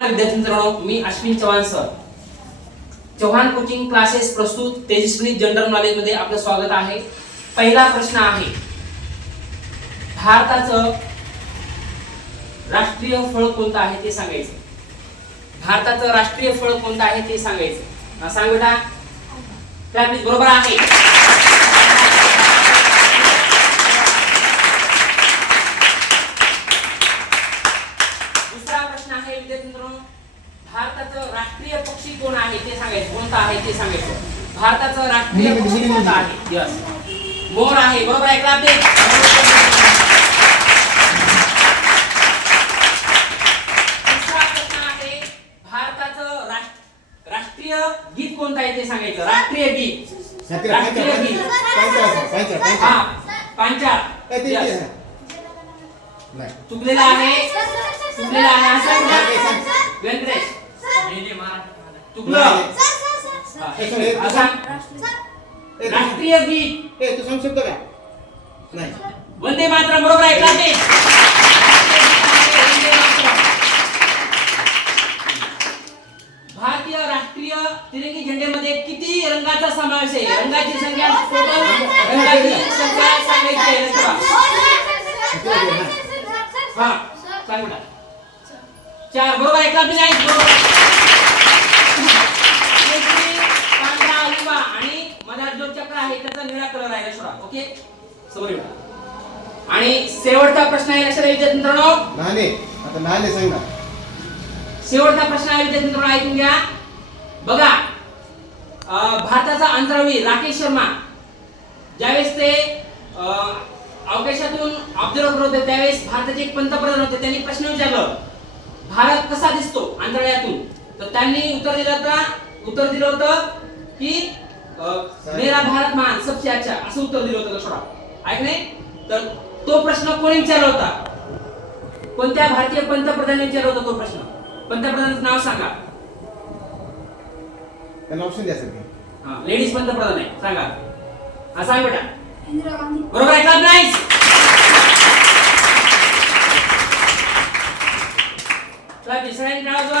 विद्यार्थी मित्रांनो मी Ashwin Chavan sir Chavan coaching classes प्रस्तुत तेजस्विनी जनरल नॉलेजमध्ये आपलं स्वागत आहे. पहिला प्रश्न आहे भारताचं राष्ट्रीय फळ कोणतं आहे ते सांगायचं. भारताचं राष्ट्रीय फळ कोणतं आहे ते सांगायचं. सांग बेटा. त्या बरोबर आहे दुसरा प्रश्न आहे विद्यार्थी मित्रांनो भारताचं राष्ट्रीय पक्षी कोण आहे ते सांगायचं कोणता आहे ते सांगायचं. भारताचं राष्ट्रीय पक्षी कोणता आहे? यस मोर आहे? बरोबर आहे का ते तिसरा प्रश्न आहे भारताचं राष्ट्र- राष्ट्रीय गीत कोणतं आहे ते सांगायचं? राष्ट्रीय गीत. राष्ट्रीय पंचा, गीत. हा पांचाळ. चुकलेला आहे. चुकलेला आहे. असं नाही, सांगा. सांग. व्यंकटेश चुकलं नाही. हा, हे सर, हे हा, तू सांग. ए, तू- राष्ट्रीय गीत ए, तू सांगू शकतो का नाही वंदे मातरम बरोबर आहे का ते? भारतीय राष्ट्रीय तिरंगी झेंड्यामध्ये किती रंगाचा समावेश आहे रंगाची संख्या रंगाची संख्या सांगायची आहे लक्षात ठेवा. हा सांग चार बरोबर आहे का नाही बरोबर त्याचा निळा कलर आहे लक्षात ओके? समोर. आणि शेवटचा प्रश्न आहे लक्षात विद्यार्थी मित्रांनो. लहाने आता लहाने सांग शेवटचा प्रश्न आहे विद्यार्थी मित्रांनो ऐकून घ्या. बघा भारताचा अंतराळवीर राकेश शर्मा ज्यावेळेस ते अं, अवकाशातून ऑब्झर्व करत होते त्यावेळेस भारताचे एक पंतप्रधान होते त्यांनी प्रश्न विचारलं भारत कसा दिसतो अंतराळातून? तर त्यांनी उत्तर दिलं होतं उत्तर दिलं होतं की मेरा भारत महान सबसे अच्छा। असं उत्तर दिलं होतं लक्षात ऐक नाही? तर तो प्रश्न कोणी विचारला होता? कोणत्या भारतीय पंतप्रधानांनी विचारला होता तो प्रश्न? पंतप्रधानाचं नाव सांगा. त्यांना ऑप्शन द्या सर लेडीज पंतप्रधान आहे. सांगा. हा सांग बेटा. इंदिरा गांधी. बरोबर आहे का? नाही दुसऱ्या टाळा जोरा.